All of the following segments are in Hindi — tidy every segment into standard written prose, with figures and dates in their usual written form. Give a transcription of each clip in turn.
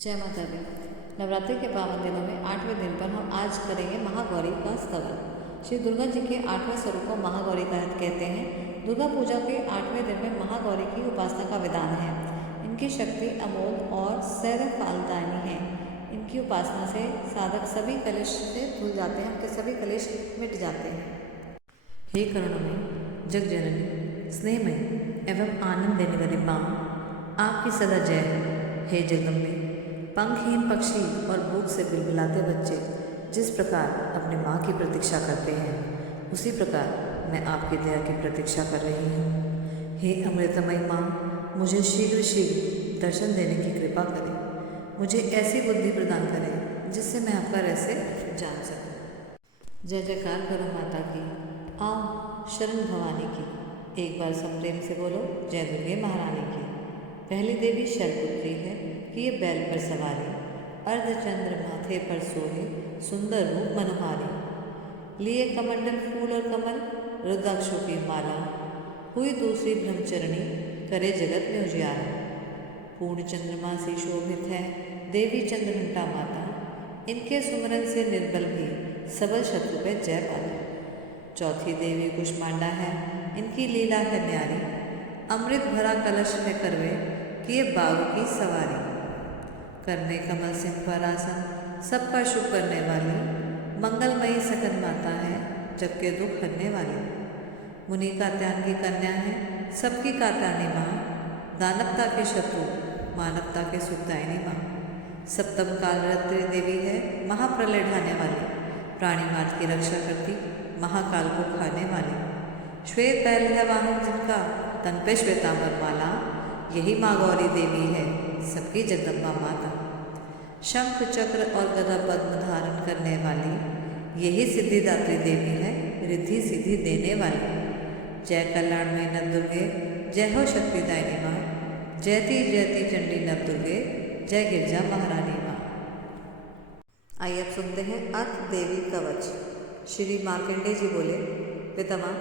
जय माता दी। नवरात्रि के पावन दिनों में 8वें दिन पर हम आज करेंगे महागौरी का स्तवन। श्री दुर्गा जी के 8वें स्वरूप को महागौरी कहते हैं। दुर्गा पूजा के 8वें दिन में महागौरी की उपासना का विधान है। इनकी शक्ति अमोघ और सर्वफलदायिनी है। इनकी उपासना से साधक सभी कलेश से धुल जाते हैं, उनके सभी कलेश मिट जाते हैं। हे करुणामयी, जग जननी, स्नेहमयी एवं आनंद देने वाली माँ, आपकी सदा जय है। हे जगदम्बे, पंखहीन पक्षी और भूख से बिलबिलाते बच्चे जिस प्रकार अपनी माँ की प्रतीक्षा करते हैं, उसी प्रकार मैं आपकी दया की प्रतीक्षा कर रही हूँ। हे अमृतमयी माँ, मुझे शीघ्र शीघ्र दर्शन देने की कृपा करें। मुझे ऐसी बुद्धि प्रदान करें जिससे मैं आपका रहस्य जान सकूं। जय जयकार करो माता की, आओ शरण भवानी की। एक बार सब प्रेम से बोलो, जय दुर्गे महारानी की। पहली देवी शैलपुत्री है कि ये बैल पर सवारी, अर्धचंद्र माथे पर सोहे, सुंदर रूप मनोहारी। लिए कमंडल फूल और कमल, रुद्राक्षों की माला, हुई दूसरी ब्रह्मचरणी, करे जगत में उजियारा। पूर्ण चंद्रमा से शोभित है देवी चंद्रघंटा माता, इनके सुमरन से निर्बल भी सबल शत्रु पे जय पाता। चौथी देवी कुष्मांडा है, इनकी लीला है न्यारी, अमृत भरा कलश है करवे, किए बाघ की सवारी। करने कमल सिंह पर आसन, सबका शुभ करने वाली, मंगलमयी सकन माता है, जबके दुख हरने वाली। मुनि कात्यायन की कन्या है, सबकी कात्यायनी माँ, दानवता के शत्रु, मानवता के सुखदायिनी माँ। सप्तम कालरात्रि देवी है, महाप्रलय ढाने वाली, प्राणी मात्र की रक्षा करती, महाकाल को खाने वाली। श्वेत बैल है वाहन जिनका, तन पे श्वेतांबर माला, यही माँ गौरी देवी है, सबकी जगदम्बा माता। शंख चक्र और गदा पद्म धारण करने वाली, यही सिद्धिदात्री देवी है, रिद्धि सिद्धि देने वाली। जय कल्याण में नव दुर्गे, जय हो शक्तिदायिनी माँ, जयति जयति चंडी नव दुर्गे, जय गिरजा महारानी माँ। आइए अब सुनते हैं अर्थ देवी कवच। श्री मार्कंडेय जी बोले, पितामह,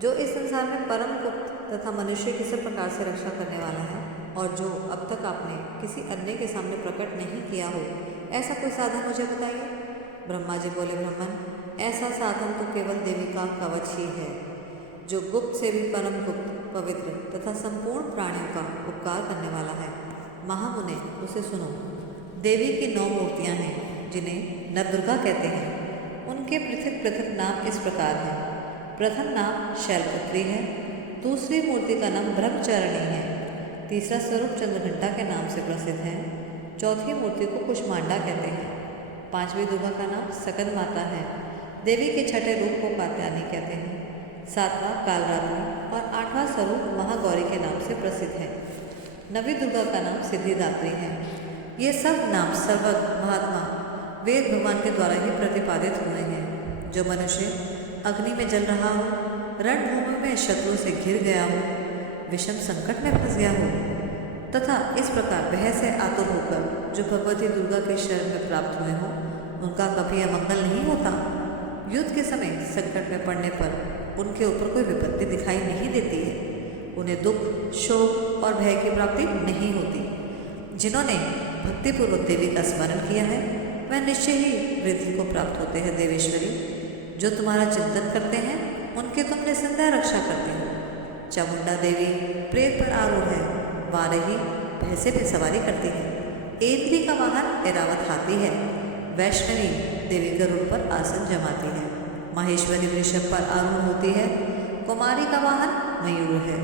जो इस संसार में परम गुप्त तथा मनुष्य की सब प्रकार से रक्षा करने वाला है, और जो अब तक आपने किसी अन्य के सामने प्रकट नहीं किया हो, ऐसा कोई साधन मुझे बताइए। ब्रह्मा जी बोले, ब्रह्मन, ऐसा साधन तो केवल देवी का कवच ही है, जो गुप्त से भी परम गुप्त, पवित्र तथा संपूर्ण प्राणियों का उपकार करने वाला है। महामुने, उसे सुनो। देवी की 9 मूर्तियाँ हैं, जिन्हें नवदुर्गा कहते हैं। उनके पृथक पृथक नाम इस प्रकार हैं। प्रथम नाम शैलपुत्री है, दूसरी मूर्ति का नाम ब्रह्मचारिणी है, तीसरा स्वरूप चंद्रघंटा के नाम से प्रसिद्ध है, चौथी मूर्ति को कुष्मांडा कहते हैं, पांचवी दुर्गा का नाम सकन माता है, देवी के छठे रूप को कात्यायनी कहते हैं, सातवां कालरात्रि और 8वां स्वरूप महागौरी के नाम से प्रसिद्ध है, नवी दुर्गा का नाम सिद्धिदात्री है। ये सब नाम सर्वज्ञ महात्मा वेद भगवान के द्वारा ही प्रतिपादित हुए हैं। जो मनुष्य अग्नि में जल रहा हो, रणभूमि में शत्रुओं से घिर गया हो, विषम संकट में फंस गया हो, तथा इस प्रकार वह से आतुर होकर जो भगवती दुर्गा के शरण में प्राप्त हुए हों, उनका कभी अमंगल नहीं होता। युद्ध के समय संकट में पड़ने पर उनके ऊपर कोई विपत्ति दिखाई नहीं देती है, उन्हें दुख, शोक और भय की प्राप्ति नहीं होती। जिन्होंने भक्तिपूर्वक देवी का स्मरण किया है, वह निश्चय ही वृद्धि को प्राप्त होते हैं। देवेश्वरी, जो तुम्हारा चिंतन करते हैं, उनके तुम निसंदेह रक्षा करते हो। चामुंडा देवी प्रेत पर आरूढ़ है, वाराही भैंसे पे सवारी करती है, ऐन्द्री का वाहन ऐरावत हाथी है, वैष्णवी देवी गरुड़ पर आसन जमाती है, माहेश्वरी वृषभ पर आरूढ़ होती है, कुमारी का वाहन मयूर है।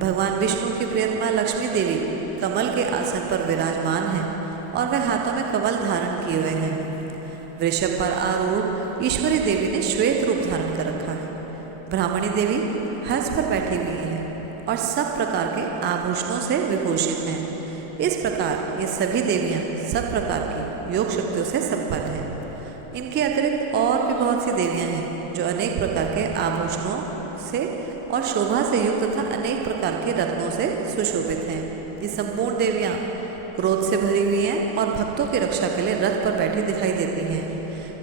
भगवान विष्णु की प्रियतमा लक्ष्मी देवी कमल के आसन पर विराजमान है और वह हाथों में कमल धारण किए हुए हैं। वृषभ पर आरूढ़ ईश्वरी देवी ने श्वेत रूप धारण कर रखा है। ब्राह्मणी देवी हंस पर बैठी हुई है और सब प्रकार के आभूषणों से विभूषित हैं। इस प्रकार ये सभी देवियाँ सब प्रकार की योग शक्तियों से संपन्न हैं। इनके अतिरिक्त और भी बहुत सी देवियाँ हैं, जो अनेक प्रकार के आभूषणों से और शोभा से युक्त तथा अनेक प्रकार के रत्नों से सुशोभित हैं। ये संपूर्ण देवियाँ क्रोध से भरी हुई हैं और भक्तों की रक्षा के लिए रथ पर बैठी दिखाई देती हैं।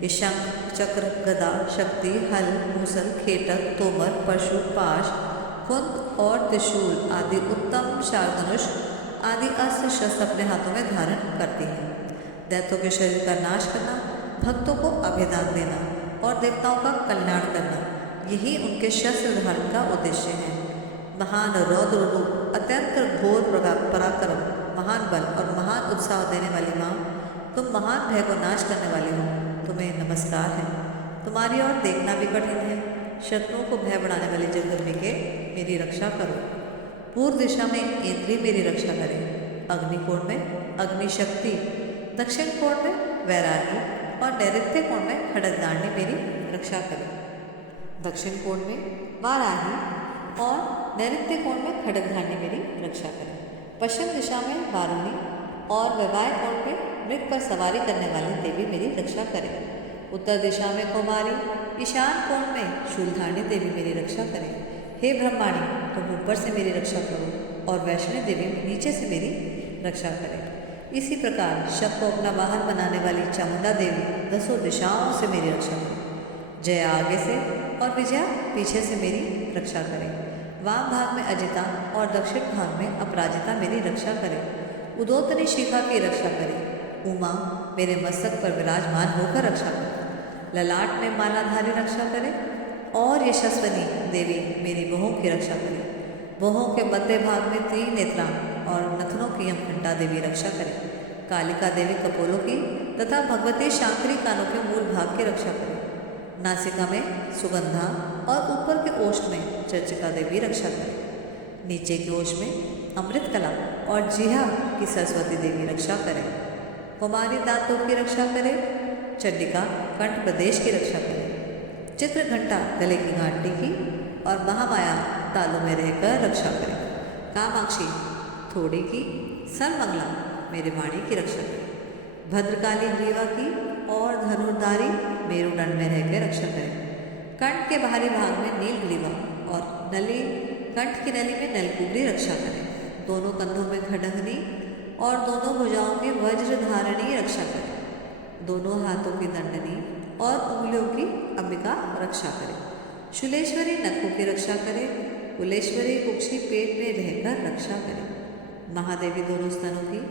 ये शंख, चक्र, गदा, शक्ति, हल, मूसल, खेटक, तोमर, परशु, पाश, कुंद और त्रिशूल आदि उत्तम शार्दनुष आदि अस्त्र शस्त्र अपने हाथों में धारण करती हैं। दैत्यों के शरीर का नाश करना, भक्तों को अभयदान देना और देवताओं का कल्याण करना, यही उनके शस्त्र धारण का उद्देश्य है। महान रौद्र रूप, अत्यंत घोर पराक्रम, महान बल और महान उत्साह देने वाली माँ, तुम महान भय को नाश करने वाले हो, तुम्हें नमस्कार है। तुम्हारी ओर देखना भी कठिन है। शत्रुओं को भय बढ़ाने वाली जगदम्बिके मेरी रक्षा करो। पूर्व दिशा में इंद्री मेरी रक्षा करे, अग्निकोण में अग्नि शक्ति, दक्षिण कोण में वैरागी और नैऋत्य कोण में खड्गदानी मेरी रक्षा करे। दक्षिण कोण में वाराही और नैऋत्य कोण में खड्गधानी मेरी रक्षा करे। पश्चिम दिशा में वारुणी और वैवाह कोण में मृग पर सवारी करने वाली देवी मेरी रक्षा करे। उत्तर दिशा में कुमारी, ईशान कोण में शूलधारणी देवी मेरी रक्षा करे। हे ब्रह्माणी, तुम ऊपर से मेरी रक्षा करो और वैष्णवी देवी नीचे से मेरी रक्षा करे। इसी प्रकार शक को अपना वाहन बनाने वाली चामुंडा देवी दसों दिशाओं से मेरी रक्षा करे। जया आगे से और विजया पीछे से मेरी रक्षा करे। वाम भाग में अजिता और दक्षिण भाग में अपराजिता मेरी रक्षा करे। उदोतनी शिखा की रक्षा करे। उमा मेरे मस्तक पर विराजमान होकर रक्षा करे। ललाट में मालाधारी रक्षा करे और यशस्वनी देवी मेरी बहों की रक्षा करे। बहों के मध्य भाग में त्रिनेत्रा और नथनों की यमघंटा देवी रक्षा करे। कालिका देवी कपोलों की तथा भगवती शांकरी कानों के मूल भाग की रक्षा करे। नासिका में सुगंधा और ऊपर के ओष्ठ में चर्चिका देवी रक्षा करे। नीचे के ओष्ठ में अमृत कला और जिहा की सरस्वती देवी रक्षा करे। कुमारी दांतों की रक्षा करे। चंडिका कंठ प्रदेश की रक्षा करे। चित्र घंटा गले की घंटी की और महामाया तालू में रहकर रक्षा करे। कामाक्षी थोड़ी की सर्वमंगला मेरे वाणी की रक्षा करे। भद्रकाली ग्रीवा की और धनुर्धारी मेरुदंड में रहकर रक्षा करे। कंठ के बाहरी भाग में नीलग्रीवा और नली कंठ की नली में नलकुबरी रक्षा करे। दोनों कंधों में खड्गनी और दोनों भुजाओं की वज्रधारणी रक्षा करे। दोनों हाथों की दंडनी और उंगलियों की अंबिका रक्षा करे। शूलेश्वरी नखों की रक्षा करे। कुलेश्वरी कुक्षी पेट में रहकर रक्षा करे। महादेवी दोनों स्तनों की,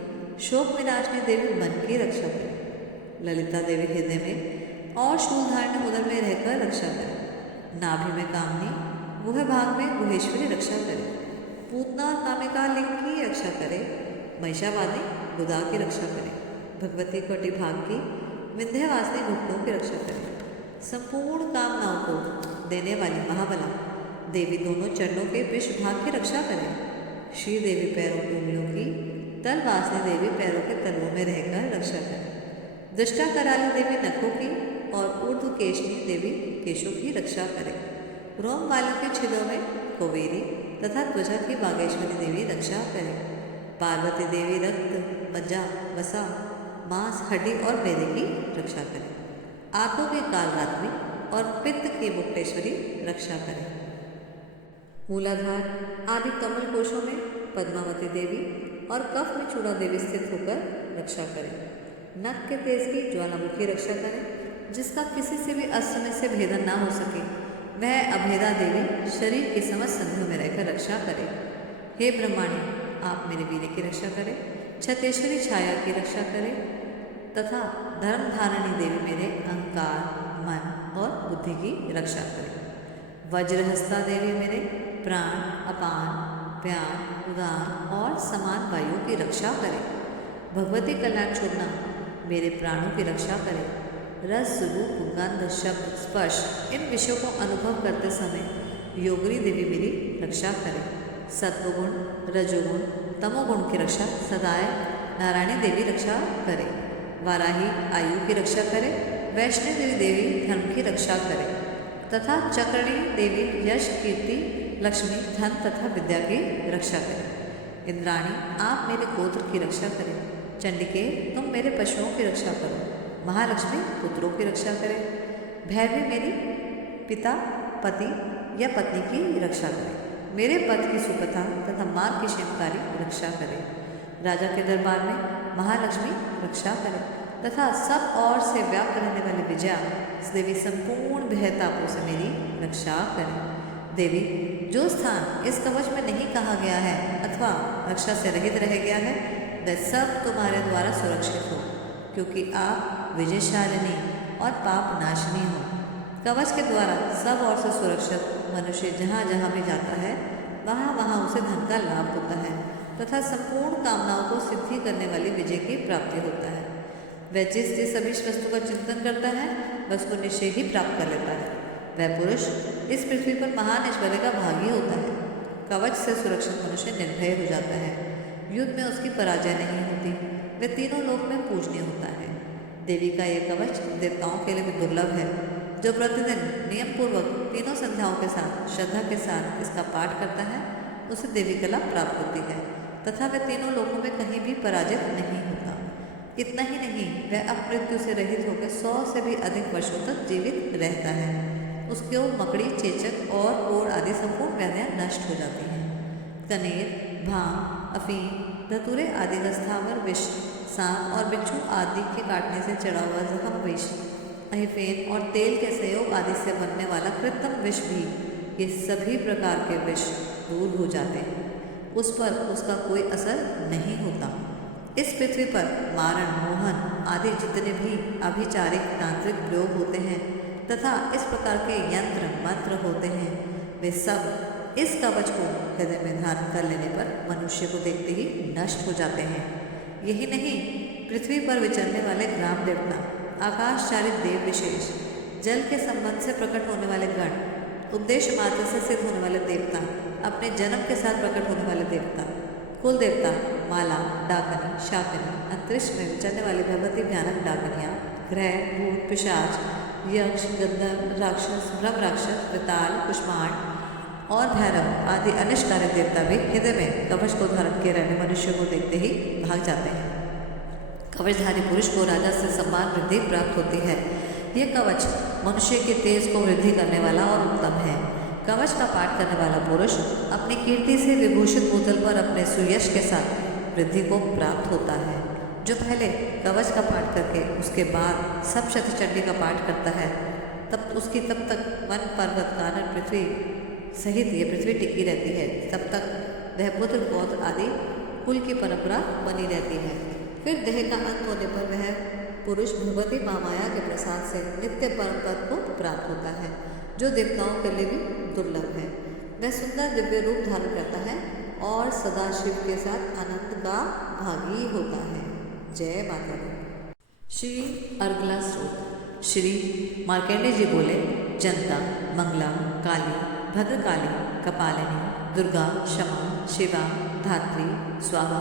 शोक विनाशनी देवी मन की रक्षा करे। ललिता देवी हृदय में और शूलधारणी उदर में रहकर रक्षा करे। नाभि में कामनी, गुह भाग में गुहेश्वरी रक्षा करे। पूतना और कामिका लिंग की रक्षा करे। महिषावादी बुधा की रक्षा करे। भगवती कटी भाग की, विंध्यवासिनी घुटनों की रक्षा करे। संपूर्ण कामनाओं को देने वाली महाबला देवी दोनों चरणों के विश्व भाग की रक्षा करे। श्री देवी पैरों की उंगलियों की, तलवासिनी देवी पैरों के तलवों में रहकर रक्षा करे। दृष्टा कराली देवी नखों की और ऊर्ध्व केशनी देवी केशों की रक्षा करे। रोम वालों के छिदों में कुबेरी तथा त्वचा की बागेश्वरी देवी रक्षा करे। पार्वती देवी रक्त, मज्जा, वसा, मांस, हड्डी और मेदे की रक्षा करे। आंतों की कालरात्रि और पित्त की मुक्तेश्वरी रक्षा करे। मूलाधार आदि कमल कोशों में पद्मावती देवी और कफ में चूड़ा देवी स्थित होकर रक्षा करें। नख के तेज की ज्वालामुखी रक्षा करें, जिसका किसी से भी अस्त्र से भेदन ना हो सके। वह अभेदा देवी शरीर की समस्त संधियों में रहकर रक्षा करे। हे ब्रह्माणी, आप मेरे वीर्य की रक्षा करें। छतेश्वरी छाया की रक्षा करें तथा धर्म धारणी देवी मेरे अहंकार, मन और बुद्धि की रक्षा करें। वज्रहस्ता देवी मेरे प्राण, अपान, व्यान, उदान और समान वायु की रक्षा करें। भगवती कल्याण चूर्णा मेरे प्राणों की रक्षा करें। रस, रूप, गंध, शब्द, स्पर्श इन विषयों को अनुभव करते समय योगिनी देवी मेरी रक्षा करें। सत्वगुण, रजोगुण, तमोगुण की रक्षा सदाय नारायणी देवी रक्षा करे। वाराही आयु की रक्षा करे। वैष्णवी देवी धर्म की रक्षा करे तथा चक्रणी देवी यश, कीर्ति, लक्ष्मी, धन तथा विद्या की रक्षा करे। इंद्राणी आप मेरे गोत्र की रक्षा करें। चंडिके तुम मेरे पशुओं की रक्षा करो। महालक्ष्मी पुत्रों की रक्षा करे। भैरवी मेरी पिता, पति या पत्नी की रक्षा करे। मेरे पद की सुपथा तथा मार्ग की क्षेमकारी रक्षा करे। राजा के दरबार में महालक्ष्मी रक्षा करे तथा सब ओर से व्याप्त रहने वाली विजया देवी संपूर्ण भयतापों से मेरी रक्षा करे। देवी जो स्थान इस कवच में नहीं कहा गया है अथवा रक्षा से रहित रह गया है, वह सब तुम्हारे द्वारा सुरक्षित हो। क्योंकि आप विजयशालिनी और पाप नाशनी हो। कवच के द्वारा सब ओर से सुरक्षित मनुष्य जहाँ जहाँ भी जाता है वहाँ वहाँ उसे धन का लाभ होता है तथा संपूर्ण कामनाओं को सिद्धि करने वाली विजय की प्राप्ति होता है। वह जिस जिस अभिष्ट वस्तु का चिंतन करता है वह उसको निश्चय ही प्राप्त कर लेता है। वह पुरुष इस पृथ्वी पर महान ऐश्वर्य का भागी होता है। कवच से सुरक्षित मनुष्य निर्भय हो जाता है। युद्ध में उसकी पराजय नहीं होती। वह तीनों लोक में पूजनीय होता है। देवी का यह कवच देवताओं के लिए भी दुर्लभ है। जो प्रतिदिन नियम पूर्वक तीनों संध्याओं के साथ श्रद्धा के साथ इसका पाठ करता है उसे देवी कला प्राप्त होती है तथा वह तीनों लोकों में कहीं भी पराजित नहीं होता। इतना ही नहीं, वह अपमृत्यु से रहित होकर 100 से भी अधिक वर्षों तक जीवित रहता है। उसके मकड़ी, चेचक और कोढ़ आदि संपूर्ण व्याधियाँ नष्ट हो जाती हैं। कनेर, भांग, अफीम, धतूरे आदि का स्थावर विष, सांप और बिच्छू आदि के काटने से चढ़ा हुआ जख्म विष, अहिफेन और तेल के संयोग आदि से बनने वाला कृत्रिम विष भी, ये सभी प्रकार के विष दूर हो जाते हैं। उस पर उसका कोई असर नहीं होता। इस पृथ्वी पर मारण, मोहन आदि जितने भी अभिचारिक तांत्रिक प्रयोग होते हैं तथा इस प्रकार के यंत्र मंत्र होते हैं वे सब इस कवच को हृदय में धारण कर लेने पर मनुष्य को देखते ही नष्ट हो जाते हैं। यही नहीं, पृथ्वी पर विचरने वाले ग्राम देवता, आकाशचारित देव विशेष, जल के संबंध से प्रकट होने वाले गण, उद्देश्य मात्र से सिद्ध होने वाले देवता, अपने जन्म के साथ प्रकट होने वाले देवता, कुल देवता, माला, डाकनी, शाकनी, अंतरिक्ष में विचरने वाली भगवती भयानक डाकनियाँ, ग्रह, भूत, पिशाच, यक्ष, गंधर्व, राक्षस, ब्रह्म राक्षस, विताल, कुष्मांड और भैरव आदि अनिष्टकारी देवता भी हृदय में कवच को धारण किए रहने मनुष्य को देखते ही भाग जाते हैं। कवचधारी पुरुष को राजा से सम्मान वृद्धि प्राप्त होती है। यह कवच मनुष्य के तेज को वृद्धि करने वाला और उत्तम है। कवच का पाठ करने वाला पुरुष अपनी कीर्ति से विभूषित भूतल पर अपने सुयश के साथ वृद्धि को प्राप्त होता है। जो पहले कवच का पाठ करके उसके बाद सप्तशती चंडी का पाठ करता है तब उसकी तब तक वन, पर्वत, कानन, पृथ्वी सहित ये पृथ्वी टिकी रहती है। तब तक वह पुत्र, पौत्र आदि कुल की परंपरा बनी रहती है। फिर देह का अंत होने पर वह पुरुष भगवती महामाया के प्रसाद से नित्य परम पद को प्राप्त होता है, जो देवताओं के लिए भी दुर्लभ है। वह सुंदर दिव्य रूप धारण करता है और सदा शिव के साथ आनंद का भागी होता है। जय माता दी। श्री अर्गला स्रोत। श्री मार्कंडेय जी बोले, जनता, मंगला, काली, भद्रकाली, कपालिनी, दुर्गा, क्षमा, शिवा, धात्री, स्वाहा,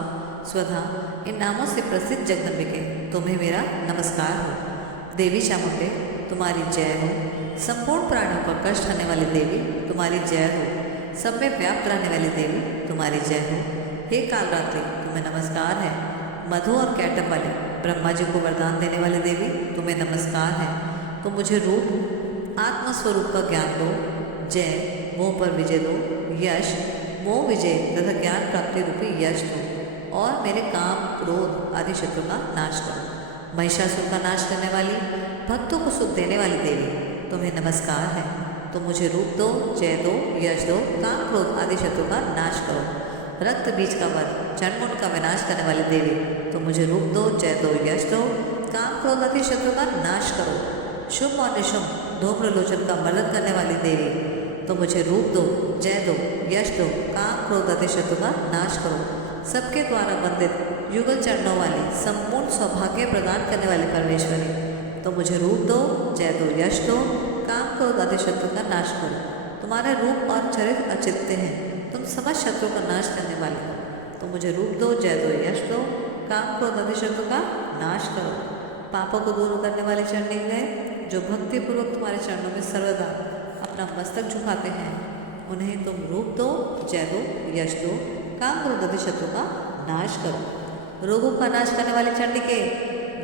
स्वधा इन नामों से प्रसिद्ध जगदम्बिके तुम्हें मेरा नमस्कार हो। देवी चामुंडे तुम्हारी जय हो। संपूर्ण प्राणियों का कष्ट हरने वाली देवी तुम्हारी जय हो। सब में व्याप्त रहने वाली देवी तुम्हारी जय हो। हे कालरात्रि तुम्हें नमस्कार है। मधु और कैटब वाले ब्रह्मा जी को वरदान देने वाली देवी तुम्हें नमस्कार है। तुम मुझे रूप आत्मस्वरूप का ज्ञान दो। जय, मोह पर विजय दो। यश, मोह विजय तथा ज्ञान प्राप्ति रूपी यश दो और मेरे काम, क्रोध आदि शत्रु का नाश करो। महिषासुर का नाश करने वाली, भक्तों को सुख देने वाली देवी तुम्हें नमस्कार है। तुम मुझे रूप दो, जय दो, यश दो, काम, क्रोध आदि शत्रु का नाश करो। रक्त बीज का वध, चंडमुंड का विनाश करने वाली देवी तुम मुझे रूप दो, जय दो, यश दो, काम, क्रोध आदि शत्रु का नाश करो। शुभ और निशुभ, धूम्रलोचन का मर्दन करने वाली देवी तो मुझे रूप दो, जय दो, यश दो, काम, क्रोध आदि शत्रु का नाश करो। सबके द्वारा वंदित युगल चरणों वाली, संपूर्ण सौभाग्य प्रदान करने वाली परमेश्वरी तो मुझे रूप दो, जय दो, यश दो, काम, क्रोध आदि शत्रु का नाश करो। तुम्हारे रूप और चरित्र अचित्य हैं। तुम समस्त शत्रु का नाश करने वाले हो। तो मुझे रूप दो, जय दो, यश दो, काम, क्रोध आदि शत्रु का नाश करो। पापों को दूर करने वाले चरणों गए जो भक्तिपूर्वक तुम्हारे चरणों में सर्वदा अपना मस्तक झुकाते हैं, उन्हें तुम रूप दो, जय दो, यश दो, काम, क्रोध आदि शत्रु का नाश करो। रोगों का नाश करने वाले चंडिके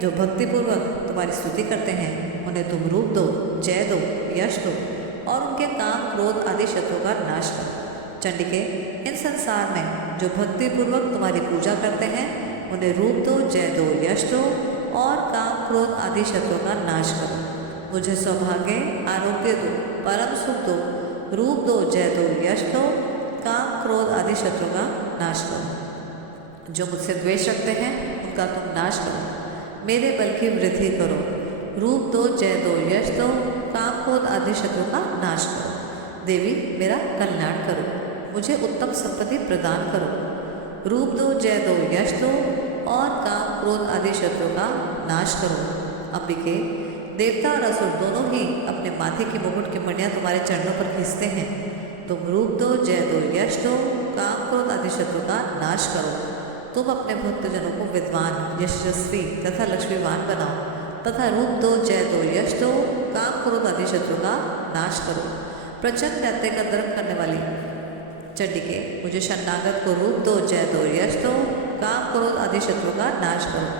जो भक्तिपूर्वक तुम्हारी स्तुति करते हैं, उन्हें तुम रूप दो, जय दो, यश दो और उनके काम, क्रोध आदि शत्रु का नाश करो। चंडिके इन संसार में जो भक्तिपूर्वक तुम्हारी पूजा करते हैं, उन्हें रूप दो, जय दो, यश दो और काम, क्रोध आदि शत्रु का नाश करो। मुझे सौभाग्य, आरोग्य दो, परम सुख दो, रूप दो, जय दो, यश दो, काम, क्रोध आदि शत्रु का नाश करो। जो मुझसे द्वेष रखते हैं उनका तुम नाश करो। मेरे बल की वृद्धि करो। रूप दो, जय दो, यश दो, काम क्रोध आदि शत्रु का नाश करो। देवी मेरा कल्याण करो, मुझे उत्तम संपत्ति प्रदान करो। रूप दो, जय दो, यश दो और काम क्रोध आदि शत्रु का नाश करो। अंबिके, देवता और असुर दोनों ही अपने माथे की मुकुट की मणियां तुम्हारे चरणों पर खींचते हैं। तुम रूप दो, जय दो, यश दो, काम क्रोध आदि शत्रु का नाश करो। तुम अपने भक्तजनों को विद्वान, यशस्वी तथा लक्ष्मीवान बनाओ तथा रूप दो, जय दो, यश दो, काम क्रोध आदि शत्रु का नाश करो। प्रचंड दैत्य का दर्प करने वाली चंडिके, मुझे शरणागत को रूप दो, जय दो, यश दो, काम क्रोध आदि शत्रु का नाश करो।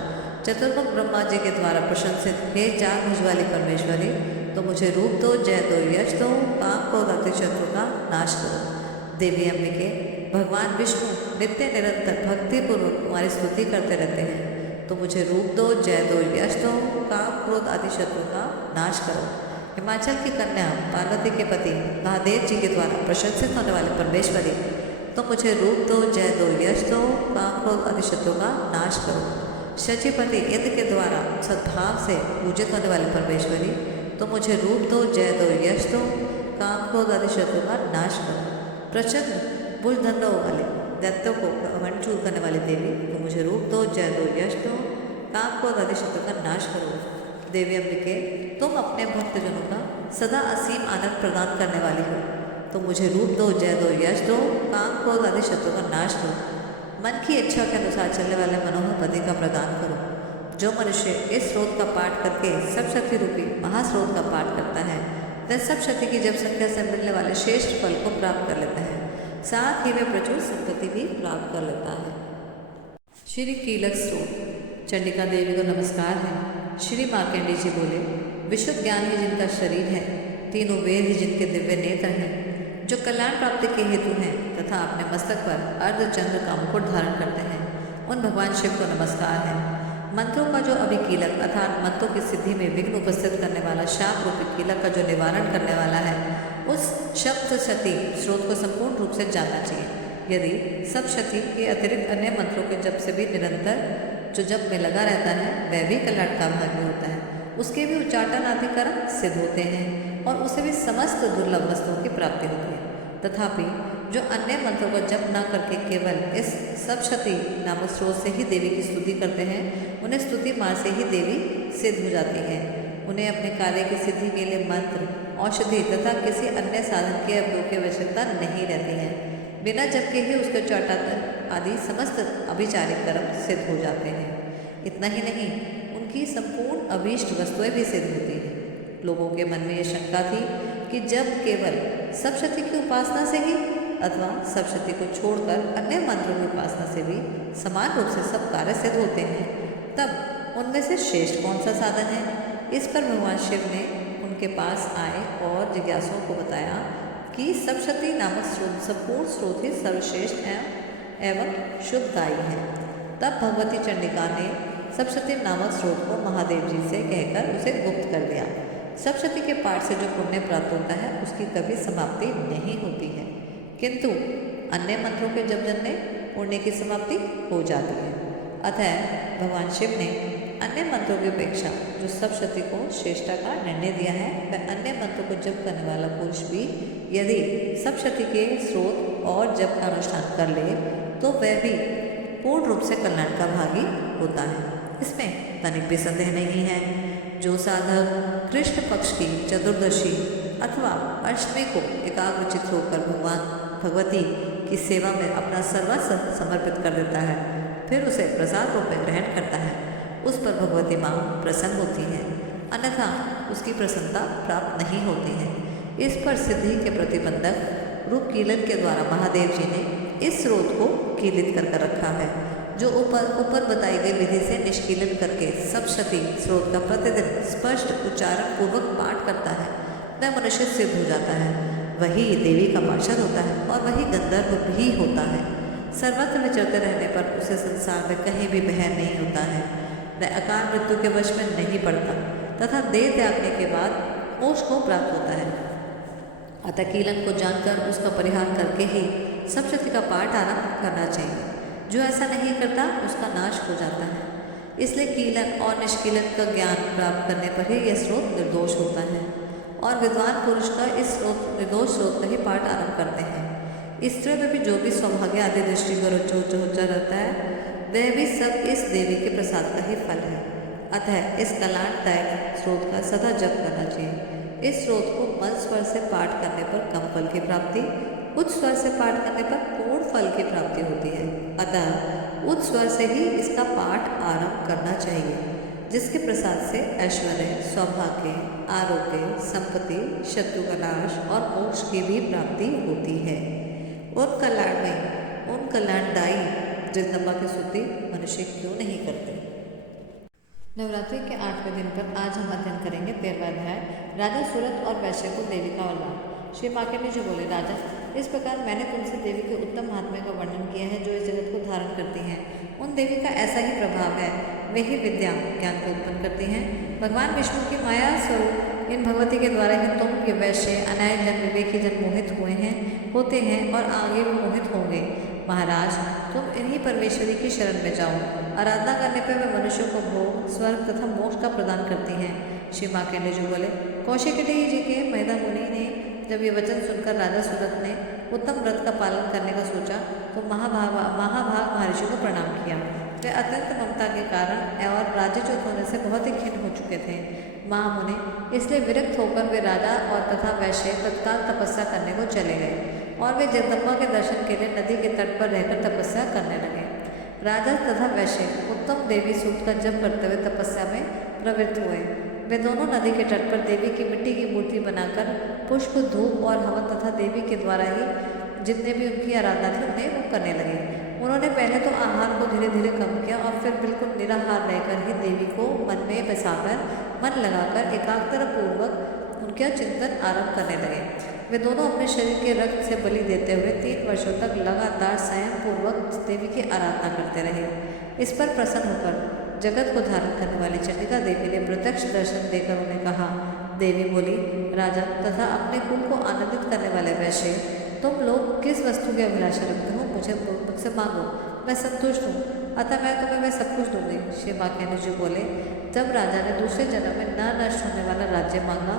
चतुर्मुख ब्रह्मा जी के द्वारा प्रशंसित हे चार भुज वाली परमेश्वरी, तो मुझे रूप दो, जय दो, यश दो, काम क्रोध आदि शत्रु का नाश करो। देवी अंबिके, भगवान विष्णु नित्य निरंतर भक्तिपूर्वक तुम्हारी स्तुति करते रहते हैं, तो मुझे रूप दो, जय दो, यश दो, काम क्रोध आदि शत्रु का नाश करो। हिमाचल की कन्या पार्वती के पति महादेव जी के द्वारा प्रशंसित होने वाले परमेश्वरी, तो मुझे रूप दो, जय दो, यश दो, काम क्रोध आदि शत्रु का नाश करो। शचीपति इंद्र के द्वारा सद्भाव से पूजित होने वाले परमेश्वरी, तो मुझे रूप दो, जय दो, यश दो, काम क्रोध आदि शत्रु का नाश करो। प्रचंड भुजदंडों वाले दैत्यों को घमंड करने वाली देवी, तो मुझे रूप दो, जय दो, यश दो, काम क्रोध आदि शत्रु का नाश करो। देवी अंबिके, तुम अपने भक्तजनों का सदा असीम आनंद प्रदान करने वाली हो, तो मुझे रूप दो, जय दो, यश दो, काम क्रोध आदि शत्रु का नाश करो। मन की इच्छा के अनुसार चलने वाले मनोहर पति का प्रदान करो। जो मनुष्य इस स्रोत का पाठ करके सब शक्ति रूपी महास्रोत का पाठ करता है, वह सब शक्ति की जब संख्या से मिलने वाले श्रेष्ठ फल को प्राप्त कर लेता है, साथ ही वह प्रचुर संपत्ति भी प्राप्त कर लेता है। श्री कीलक स्रोत। चंडिका देवी को नमस्कार है। श्री मार्कंडेय जी बोले, विशुद्ध ज्ञान ही जिनका शरीर है, तीनों वेद ही जिनके दिव्य नेत्र हैं, जो कल्याण प्राप्ति के हेतु हैं तथा अपने मस्तक पर अर्धचंद्र का मुकुट धारण करते हैं, उन भगवान शिव को नमस्कार है। मंत्रों का जो अभिकीलक अर्थात मंत्रों की सिद्धि में विघ्न उपस्थित करने वाला शाप रूपी कीलक का जो निवारण करने वाला है, उस सप्तशती स्रोत को संपूर्ण रूप से जानना चाहिए। यदि सप्तशती के अतिरिक्त अन्य मंत्रों के जप से भी निरंतर जो जप में लगा रहता है, वह भी कल्याण का भागी होता है। उसके भी उच्चाटन आदि कर्म सिद्ध होते हैं और उसे भी समस्त दुर्लभ वस्तुओं की प्राप्ति होती है। तथापि जो अन्य मंत्रों का जप न करके केवल इस सप्तशती नामक स्रोत से ही देवी की स्तुति करते हैं, उन्हें स्तुति मार्ग से ही देवी सिद्ध हो जाती है। उन्हें अपने कार्य की सिद्धि के लिए मंत्र, औषधि तथा किसी अन्य साधन के उपयोग की आवश्यकता नहीं रहती है। बिना जप के ही उसके उच्चाटन आदि समस्त अभिचारिक कर्म सिद्ध हो जाते हैं। इतना ही नहीं, उनकी संपूर्ण अभीष्ट वस्तुएं भी सिद्ध होती हैं। लोगों के मन में यह शंका थी कि जब केवल सप्तशती की उपासना से ही अथवा सप्तशती को छोड़कर अन्य मंत्रों की उपासना से भी समान रूप से सब कार्य सिद्ध होते हैं, तब उनमें से श्रेष्ठ कौन सा साधन है? इस पर भगवान शिव ने उनके पास आए और जिज्ञासुओं को बताया कि सप्तशती नामक संपूर्ण स्रोत ही सर्वश्रेष्ठ एवं शुभदायी है। तब भगवती चंडिका ने सप्तशती नामक स्रोत को महादेव जी से कहकर उसे गुप्त कर दिया। सप्तशती के पाठ से जो पुण्य प्राप्त होता है, उसकी कभी समाप्ति नहीं होती है, किंतु अन्य मंत्रों के जप जन्य पुण्य की समाप्ति हो जाती है। अतः भगवान शिव ने अन्य मंत्रों की अपेक्षा जो सप्तशती को श्रेष्ठता का निर्णय दिया है, वह अन्य मंत्रों को जप करने वाला पुरुष भी यदि सप्तशती के स्रोत और जप का अनुष्ठान कर ले, तो वह भी पूर्ण रूप से कल्याण का भागी होता है। इसमें तनिक भी संदेह नहीं है। जो साधक कृष्ण पक्ष की चतुर्दशी अथवा अष्टमी को एकाग्रचित होकर भगवती की सेवा में अपना सर्वस्व समर्पित कर देता है, फिर उसे प्रसाद रूप में ग्रहण करता है, उस पर भगवती माँ प्रसन्न होती है, अन्यथा उसकी प्रसन्नता प्राप्त नहीं होती है। इस पर सिद्धि के प्रतिबंधक रूप कीलन के द्वारा महादेव जी ने इस स्रोत को कीलित कर रखा है। जो ऊपर बताई गई विधि से निष्कीलन करके सप्तशती स्रोत का प्रतिदिन स्पष्ट उच्चारण पूर्वक पाठ करता है, वह मनुष्य सिद्ध हो जाता है, वही देवी का पार्षद होता है और वही गंधर्व भी होता है। सर्वत्र विचरते रहने पर उसे संसार में कहीं भी भय नहीं होता है, वह अकाल मृत्यु के वश में नहीं पड़ता तथा देह त्यागने के बाद मोक्ष को प्राप्त होता है। अतः कीलन को जानकर उसका परिहार करके ही सप्तशती का पाठ आरंभ करना चाहिए। जो ऐसा नहीं करता उसका नाश हो जाता है। इसलिए कीलन और निष्कीलन का ज्ञान प्राप्त करने पर ही यह स्रोत निर्दोष होता है और विद्वान पुरुष का इस स्रोत निर्दोष स्रोत का ही पाठ आरंभ करते हैं। स्त्रियों में भी जो भी सौभाग्य आदि दृष्टि को रुचा रहता है वह भी सब इस देवी के प्रसाद का ही फल है। अतः इस कल्याणदायक स्रोत का सदा जप करना चाहिए। इस स्रोत को मंद स्वर से पाठ करने पर कम फल की प्राप्ति, उच्च स्वर से पाठ करने पर पूर्ण फल की प्राप्ति होती है। अतः उच्च स्वर से ही इसका पाठ आरंभ करना चाहिए, जिसके प्रसाद से ऐश्वर्य, सौभाग्य, आरोग्य, संपत्ति, शत्रु का नाश और मोक्ष की भी प्राप्ति होती है। उन कल्याणदायी जगदम्बा की स्तुति मनुष्य क्यों नहीं करते। नवरात्रि के 8वें दिन पर आज हम अध्ययन करेंगे 13वां अध्याय, राजा सूरत और वैश्य को देवी का वरदान। श्री मार्कंडेय जी बोले, राजा, इस प्रकार मैंने तुमसे देवी के उत्तम महात्म्य का वर्णन किया है जो इस जगत को धारण करती हैं। उन देवी का ऐसा ही प्रभाव है, वे ही विद्या ज्ञान को उत्पन्न करती हैं। भगवान विष्णु की माया स्वरूप इन भगवती के द्वारा ही तुम ये वैश्य अनाय जन विवेकी जन मोहित होते हैं और आगे भी मोहित होंगे। महाराज, तुम इन्हीं परमेश्वरी की शरण में जाओ। आराधना करने पर वे मनुष्यों को भोग, स्वर्ग तथा मोक्ष का प्रदान करती हैं। श्री मार्कंडेय जी बोले, कौशिकटेय जी के मैदा मुनि ने जब ये वचन सुनकर राजा सूरत ने उत्तम व्रत का पालन करने का सोचा तो महाभाग महर्षि को प्रणाम किया। वे अत्यंत ममता के कारण और राज्यच्युत होने से बहुत ही खिन्न हो चुके थे। महामुनि इसलिए विरक्त होकर वे राजा और तथा वैश्य तत्काल तपस्या करने को चले गए और वे जगदम्बा के दर्शन के लिए नदी के तट पर रहकर तपस्या करने लगे। राजा तथा वैश्य उत्तम देवी सूक्त का जप करते हुए तपस्या में प्रवृत्त हुए। वे दोनों नदी के तट पर देवी की मिट्टी की मूर्ति बनाकर पुष्प, धूप और हवन तथा देवी के द्वारा ही जितने भी उनकी आराधना थी उन्हें वो करने लगे। उन्होंने पहले तो आहार को धीरे धीरे कम किया और फिर बिल्कुल निराहार रहकर ही देवी को मन में बसाकर, मन लगाकर एकाग्रता पूर्वक उनका चिंतन आरंभ करने लगे। वे दोनों अपने शरीर के रक्त से बलि देते हुए 3 वर्षों तक लगातार संयम पूर्वक देवी की आराधना करते रहे। इस पर प्रसन्न होकर जगत को धारण करने वाली चंडिका देवी ने प्रत्यक्ष दर्शन देकर उन्हें कहा। देवी बोली, राजा तथा अपने कुल को आनंदित करने वाले वैश्य, तुम लोग किस वस्तु की अभिलाषा रखते हो, मुझसे मांगो, मैं संतुष्ट हूँ, अतः मैं तुम्हें वह सब कुछ दूंगी। श्री मार्कंडेय जी बोले, जब राजा ने दूसरे जन्म में न नष्ट होने वाला राज्य मांगा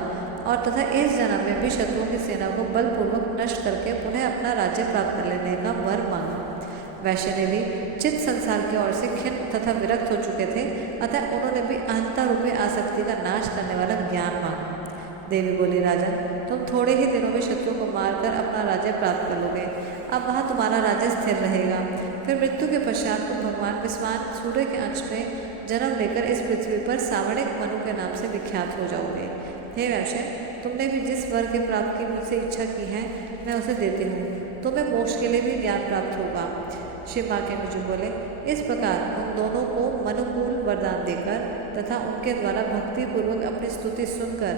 और तथा इस जन्म में भी शत्रुओं की सेना को बलपूर्वक नष्ट करके पुनः अपना राज्य प्राप्त कर लेने का वर मांगा। वैश्य ने भी चित्त संसार की ओर से खिन्न तथा विरक्त हो चुके थे, अतः उन्होंने भी अहंता रूपी आसक्ति का नाश करने वाला ज्ञान मांगा। देवी बोली, राजा, तुम थोड़े ही दिनों में शत्रु को मारकर अपना राज्य प्राप्त कर लोगे। अब वहाँ तुम्हारा राज्य स्थिर रहेगा। फिर मृत्यु के पश्चात तुम भगवान विश्वान सूर्य के अंश में जन्म लेकर इस पृथ्वी पर सावणिक मनु के नाम से विख्यात हो जाओगे। हे वैश्य, तुमने भी जिस वर के प्राप्त की मुझसे इच्छा की है मैं उसे देती हूँ। तुम्हें मोक्ष के लिए भी ज्ञान प्राप्त होगा। श्री मार्कंडेय जी बोले, इस प्रकार उन दोनों को मनुकूल वरदान देकर तथा उनके द्वारा भक्ति पूर्वक अपनी स्तुति सुनकर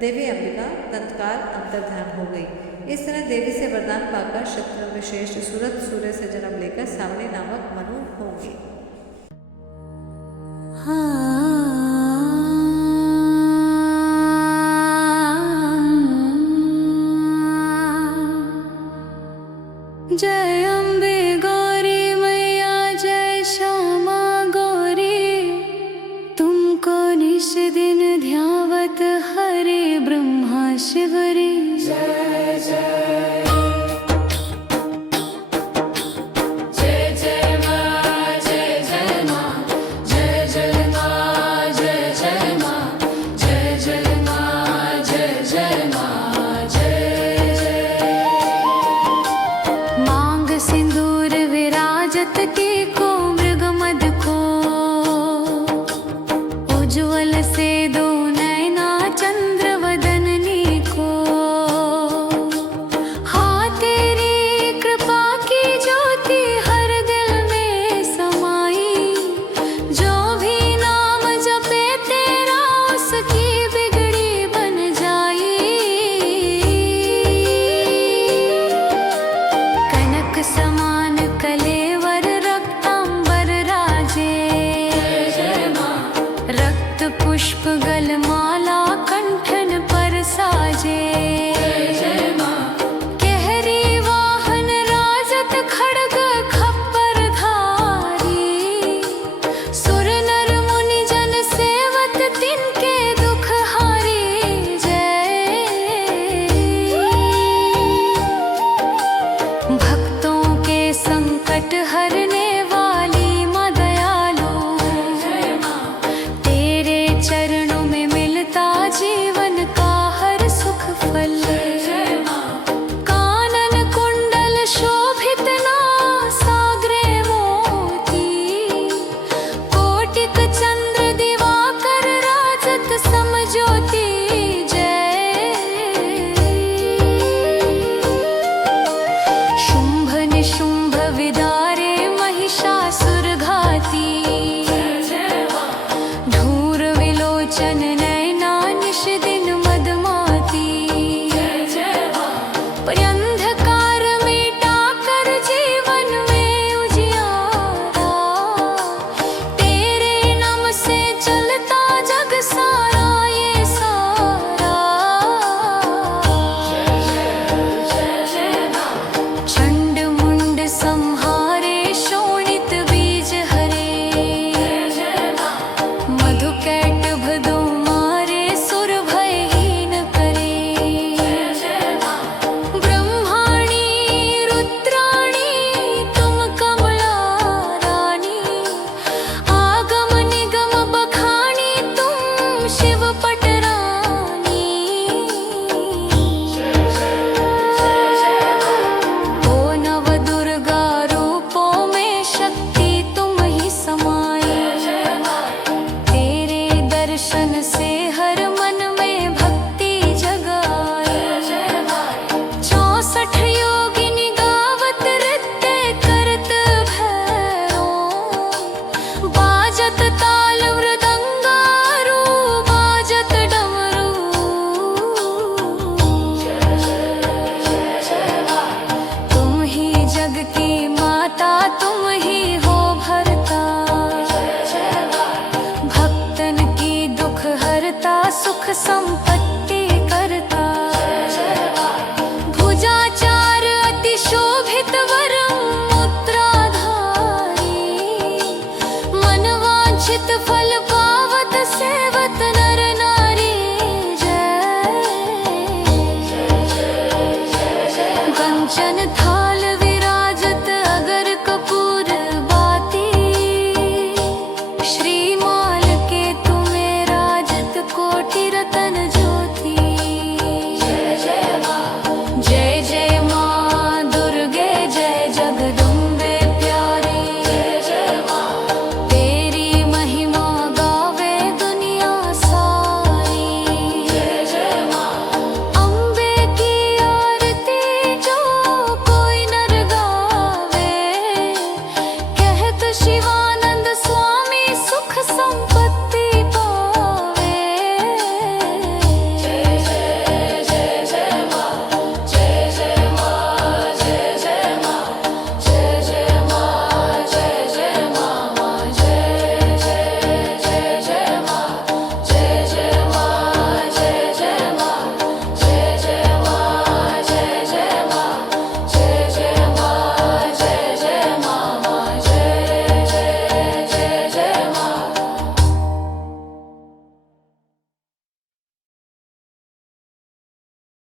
देवी अंबिका तत्काल अंतर्धान हो गई। इस तरह देवी से वरदान पाकर क्षत्रियों में श्रेष्ठ सूरत सूर्य से जन्म लेकर सावनी नामक मनु होंगे। जय अम्बे गौरी मैया, जय श्यामा गौरी, तुमको निश दिन ध्यावत हरे ब्रह्मा शिवरी। जय जय जय जय माँ, जय जय माँ, जय जय माँ, जय जय माँ, जय जय माँ, जय जय माँ, जय जय। मांग सिंदूर विराजत के को मृग मद को, उज्ज्वल से दो नैना चंद्र वदननी को। हाँ तेरी कृपा की ज्योति हर दिल में समाई, जो भी नाम जपे तेरा उसकी बिगड़ी बन जाई। कनक समान कलेवर रक्तांबर राजे, रक्त पुष्प गलमाला कंठन पर साजे। कहरी वाहन राजत खड्ग खप्पर धारी, सुर नर दर्शन नैना निश दिन मदमाती पर अंधकार मिटा कर जीवन में उजियारा तेरे नाम से चलता जग सारा ये सारा चंड मुंड संहारे शोणित बीज हरे मधु कैटभ दो मारे सुर भयहीन करे ब्रह्माणी रुद्राणी तुम कमला रानी आगम निगम बखानी तुम शिव पटरानी ओ नव दुर्गा रूपों में शक्ति तुम ही समाई तेरे दर्शन से हर मन में भक्ति जगाई 64 योगिनी गावत नृत्य करत भैरो बाजत ताल मृदंगारू बाजत डमरू तुम ही जग की माता तुम ही हो भरता भक्तन की दुख हरता सुख संपदा